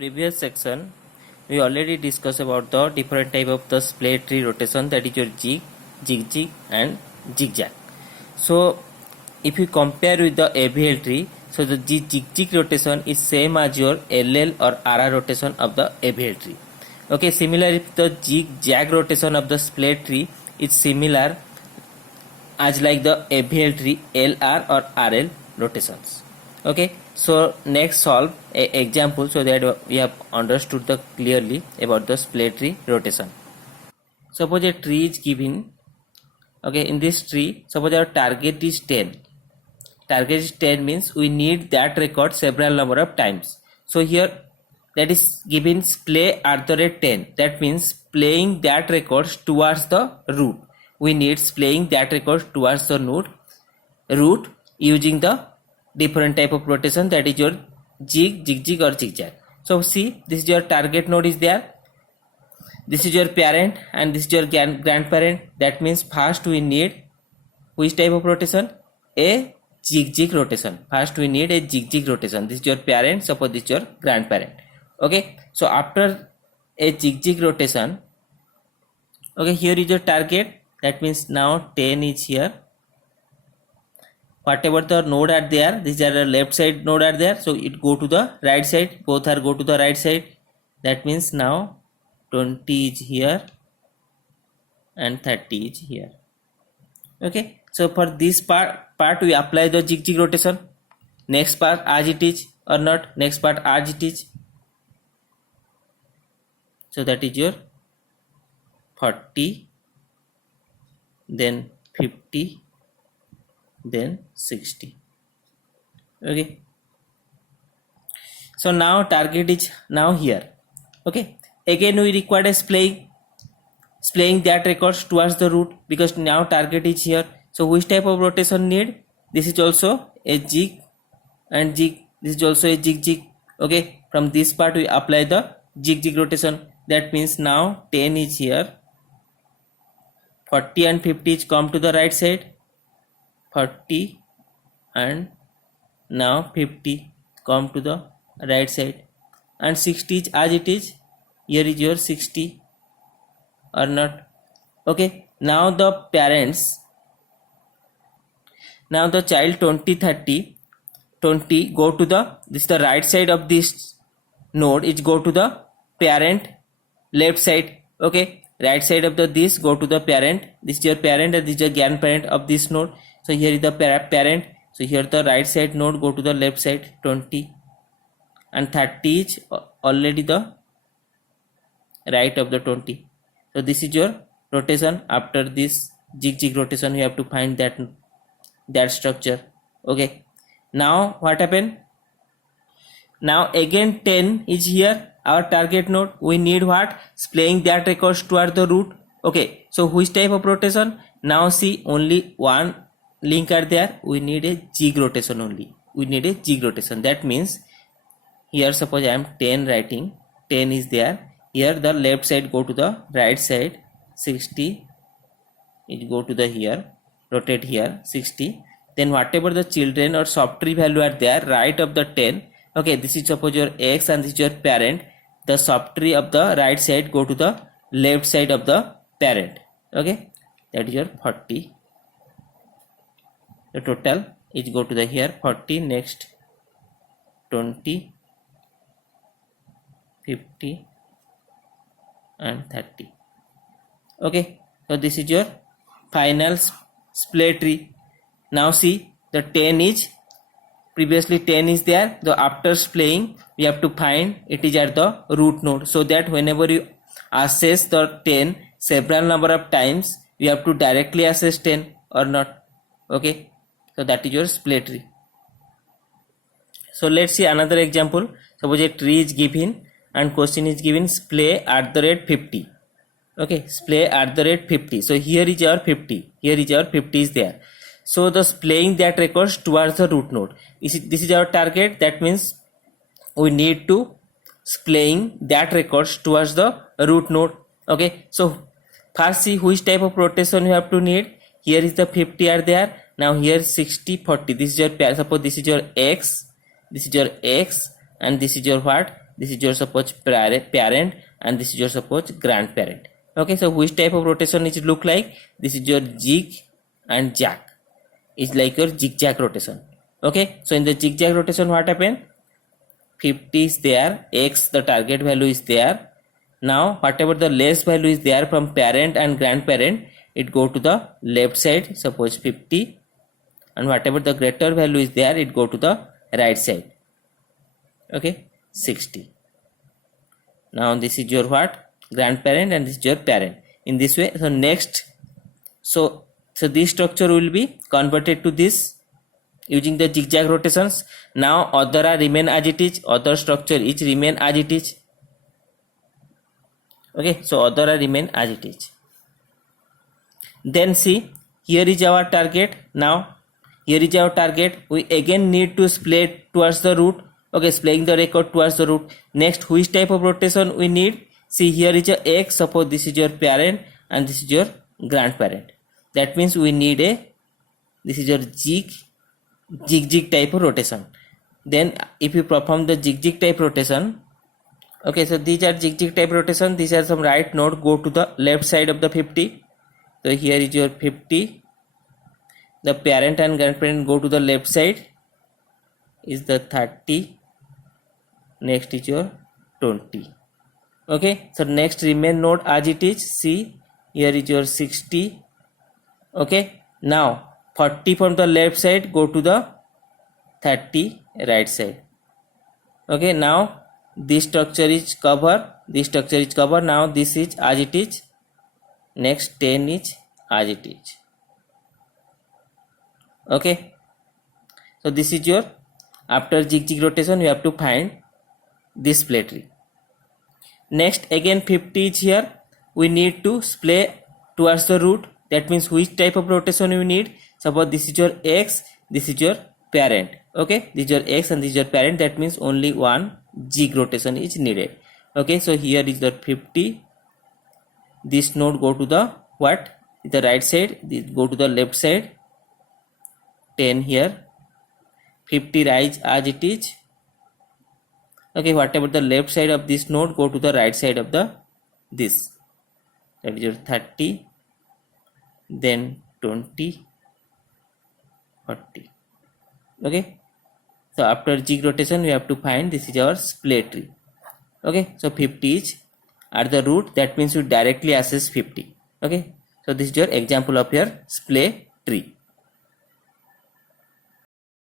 previous section we already discussed about the different type of the split tree rotation, that is your jig, jig and zigzag. So if you compare with the AVL tree, so the jig rotation is same as your LL or RR rotation of the AVL tree. Okay, similarly the zigzag rotation of the split tree is similar as like the AVL tree LR or RL rotations. Okay, so next solve a example so that we have understood the clearly about the split tree rotation. Suppose a tree is given. Okay, in this tree, suppose our target is 10. Target is 10 means we need that record several number of times. So here that is given play at the rate 10. That means playing that record towards the root. We need playing that record towards the root using the different type of rotation, that is your jig, zigzag or zigzag. So see, this is your target node is there. This is your parent and this is your grandparent. That means first we need which type of rotation? A zigzag rotation. First we need a zigzag rotation. This is your parent, suppose this is your grandparent. Okay, so after a zigzag rotation, okay, here is your target. That means now 10 is here. Whatever the node are there, these are the left side node are there, so it go to the right side. Both are go to the right side. That means now 20 is here and 30 is here. Okay, so for this part we apply the zigzag rotation. Next part as it is or not, next part as it is. So that is your 40, then 50, then 60. Okay, so now target is now here. Okay, again we require a splaying that records towards the root, because now target is here. So which type of rotation need? This is also a jig and jig. This is also a zigzag. Okay, from this part we apply the zigzag rotation. That means now 10 is here, 40 and 50 is come to the right side, 40 and now 50 come to the right side, and 60 is as it is. Here is your 60 or not. Okay, now the parents, now the child 20, 30, 20 go to the, this is the right side of this node, is go to the parent left side. Okay, right side of the this go to the parent. This is your parent and this is your grandparent of this node. So here is the parent. So here the right side node go to the left side 20 and 30 is already the right of the 20. So this is your rotation. After this zigzag rotation you have to find that structure. Okay, now what happened? Now again 10 is here, our target node. We need what? Splaying that records toward the root. Okay, so which type of rotation? Now see, only one link are there. We need a jig rotation only. We need a jig rotation. That means here suppose I am 10 writing, 10 is there. Here the left side go to the right side, 60 it go to the here, rotate here 60. Then whatever the children or subtree value are there right of the 10. Okay, this is suppose your x and this is your parent. The subtree of the right side go to the left side of the parent. Okay, that is your 40. The total is go to the here 40, next 20, 50 and 30. Okay, so this is your final split tree. Now see, the 10 is previously 10 is there. So after splaying we have to find it is at the root node, so that whenever you access the 10 several number of times you have to directly access 10 or not. Okay, so that is your split tree. So let's see another example. Suppose a tree is given and question is given splay at the rate 50. Okay, splay at the rate 50. So here is our 50, here is our 50 is there. So the splaying that records towards the root node. This is our target. That means we need to splaying that records towards the root node. Okay, so first see which type of rotation you have to need. Here is the 50 are there. Now here 60, 40. This is your, suppose this is your x, this is your x and this is your what? this is your suppose parent, and this is your suppose grandparent. Okay, so which type of rotation it look like? This is your zig and jag. It's like your zigzag rotation. Okay, so in the zigzag rotation, what happened? 50 is there, x the target value is there. Now whatever the less value is there from parent and grandparent, it go to the left side, suppose 50, and whatever the greater value is there, it go to the right side. Okay, 60. Now this is your what? Grandparent, and this is your parent. In this way, so next, so this structure will be converted to this using the zigzag rotations. Now other are remain as it is, other structure is remain as it is. Okay, so other are remain as it is. Then see, here is our target. Now here is our target. We again need to split towards the root. Okay, splitting the record towards the root. Next, which type of rotation we need? See, here is a x. Suppose this is your parent and this is your grandparent. That means we need a, this is your zig type of rotation. Then if you perform the zig type rotation, okay, so these are zig type rotation. These are some right node go to the left side of the 50. So here is your 50. The parent and grandparent go to the left side is the 30. Next is your 20. Okay, so next remain node as it is. See, here is your 60. Okay, now 40 from the left side go to the 30 right side. Okay, now this structure is cover, this structure is cover. Now this is as it is. Next 10 is as it is. Okay, so this is your, after zig rotation you have to find this split tree. Next again 50 is here. We need to split towards the root. That means which type of rotation you need? Suppose this is your x, this is your parent. Okay, this is your x and this is your parent. That means only one zig rotation is needed. Okay, so here is the 50. This node go to the what? The right side. This go to the left side. 10 here. 50 rise as it is. Okay, whatever the left side of this node go to the right side of the this. That is your 30. Then 20, 40. Okay, so after zig rotation we have to find, this is our split tree. Okay, so 50 is at the root. That means you directly access 50. Okay, so this is your example of your split tree.